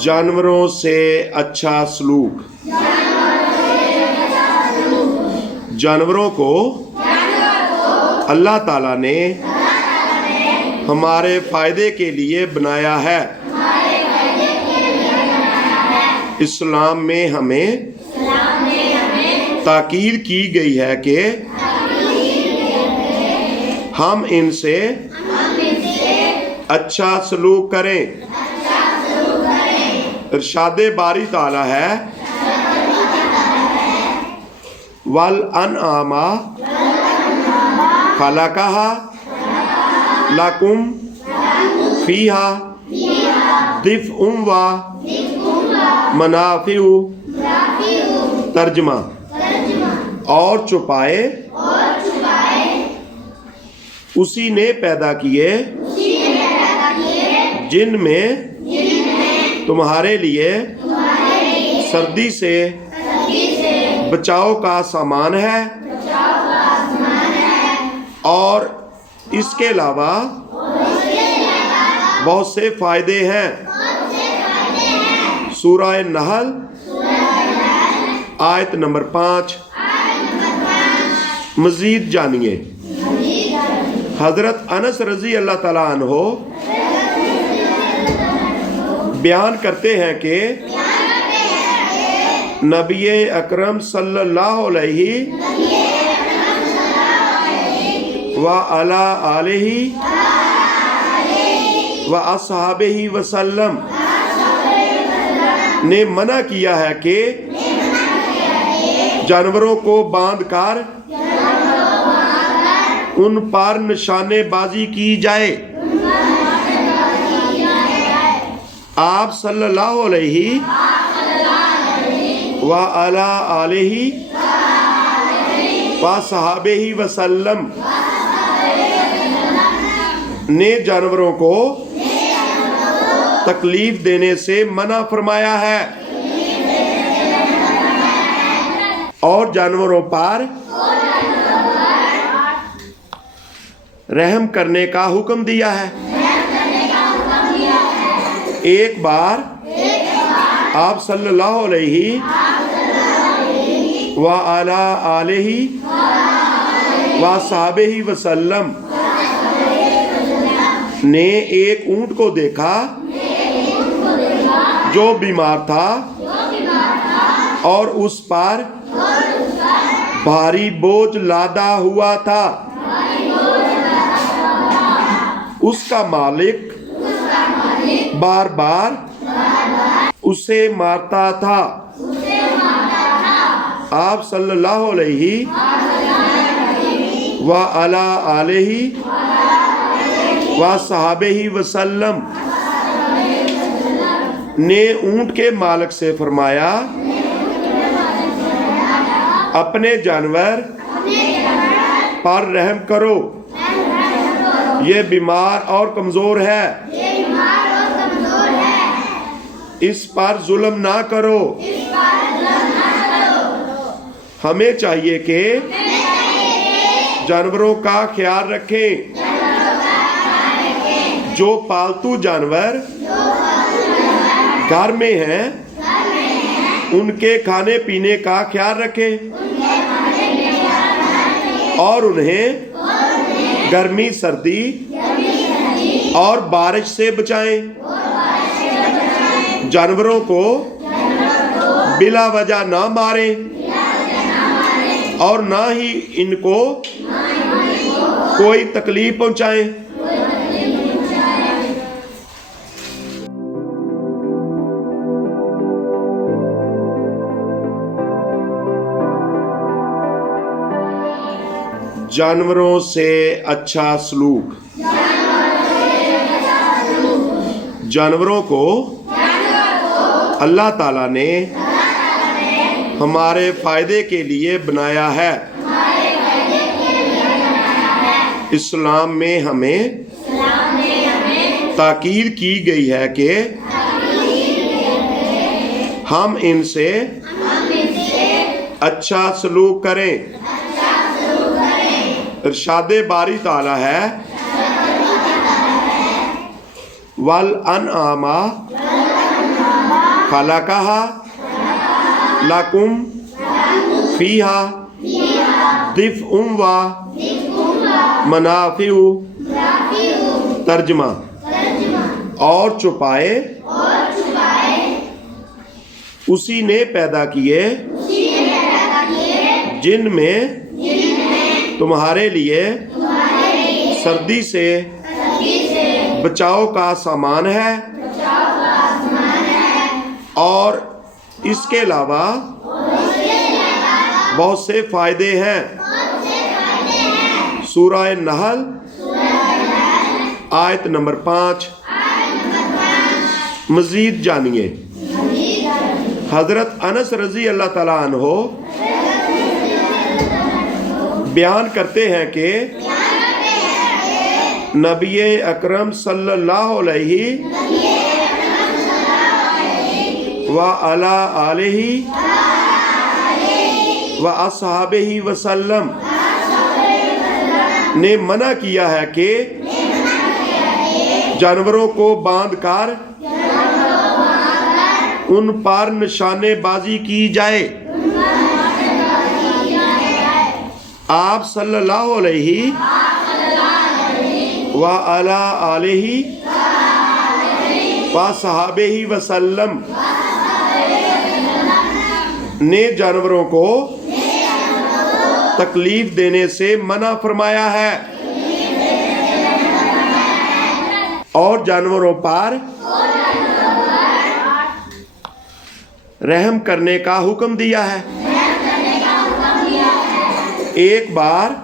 जानवरों से अच्छा सलूक। जानवरों को अल्लाह ताला ने हमारे फायदे के लिए बनाया है। इस्लाम में हमें ताकीद की गई है कि हम इनसे अच्छा सलूक करें। इरशादे बारी ताला है, वल अनआमा खलक़हा लकुम फीहा दिफ़उन व मनाफ़िउ। तर्जमा, और चुपाए उसी ने पैदा किए जिनमें तुम्हारे लिए सर्दी से बचाव का सामान है और इसके अलावा बहुत से फायदे हैं। सूरह नहल आयत नंबर 5। मजीद जानिए। हजरत अनस रजी अल्लाह ताला अन्हो बयान करते हैं कि नबी अकरम सल्लल्लाहु अलैहि व अला आलिहि व अस्हाबिहि वसल्लम ने मना किया है कि जानवरों को बांधकर उन पर निशानेबाजी की जाए। आप सल्लल्लाहु अलैहि व अला आलिहि व सहाबिहि वसल्लम ने जानवरों को तकलीफ देने से मना फरमाया है और जानवरों पर रहम करने का हुक्म दिया है। एक बार आप सल्लल्लाहु अलैहि व अला आलिहि व सहाबिहि वसल्लम ने एक ऊंट को देखा जो बीमार था और उस पर भारी बोझ लादा हुआ था। उसका मालिक बार बार उसे मारता था। आप सल्लल्लाहु अलैहि व अला आलिहि व सहाबिहि वसल्लम ने ऊंट के मालिक से फरमाया, अपने जानवर पर रहम करो, ये बीमार और कमजोर है, इस पर जुल्म ना करो। हमें चाहिए कि जानवरों का ख्याल रखें। जो पालतू जानवर घर में हैं उनके खाने पीने का ख्याल रखें और उन्हें गर्मी, सर्दी और बारिश से बचाएं। जानवरों को बिला वजह ना मारें और ना ही इनको कोई तकलीफ पहुंचाएं। जानवरों से अच्छा सलूक। जानवरों को अल्लाह ताला ने हमारे फायदे के लिए बनाया है। इस्लाम में हमें ताकीद की गई है कि हम इनसे अच्छा सलूक करें। इरशादे बारी ताला है, वल अनआमा खलक़हा लकुम फीहा दिफ़उम व मनाफ़िउ। तर्जमा, और छुपाए उसी ने पैदा किए जिनमें तुम्हारे लिए सर्दी से बचाव का सामान है, और इसके अलावा बहुत से फायदे हैं। सूरह नहल आयत नंबर 5। मजीद जानिए। हजरत अनस रजी अल्लाह ताला अन्हो बयान करते हैं कि नबी अकरम सल्लल्लाहु अलैहि व अला आलिहि व अस्हाबिहि वसल्लम ने मना किया है कि जानवरों को बांधकर उन पर निशानेबाजी की जाए। आप सल्लल्लाहु अलैहि व अला आलिहि व सहाबिहि वसल्लम ने जानवरों को तकलीफ देने से मना फरमाया है और जानवरों पर रहम करने का हुक्म दिया है। एक बार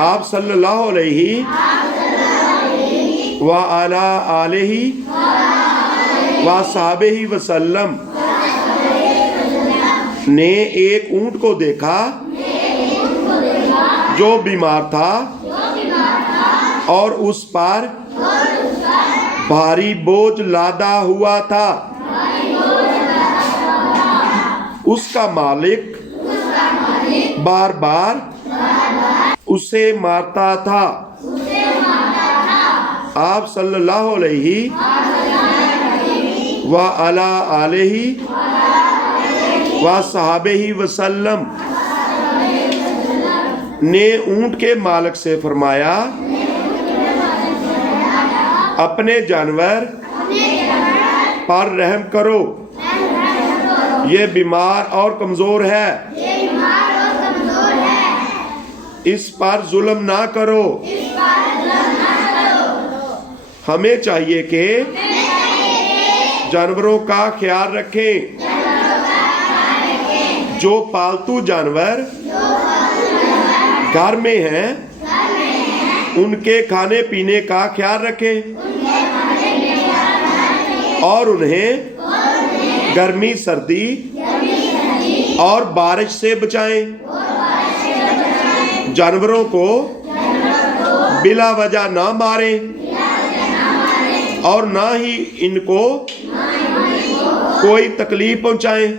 आप सल्लल्लाहु अलैहि व अला आलिहि व सहाबिहि वसल्लम ने एक ऊंट को देखा जो बीमार था और उस पर भारी बोझ लादा हुआ था। उसका मालिक बार बार उसे मारता था। आप सल्लल्लाहु अलैहि व अला आलिहि व सहाबिहि वसल्लम ने ऊंट के मालिक से फरमाया, अपने जानवर पर रहम करो, ये बीमार और कमजोर है, इस पर जुल्म ना करो। हमें चाहिए कि जानवरों का ख्याल रखें। जो पालतू जानवर घर में हैं उनके खाने पीने का ख्याल रखें और उन्हें गर्मी सर्दी और बारिश से बचाएं। जानवरों को बिला वजह ना मारें और ना ही इनको कोई तकलीफ पहुंचाएं।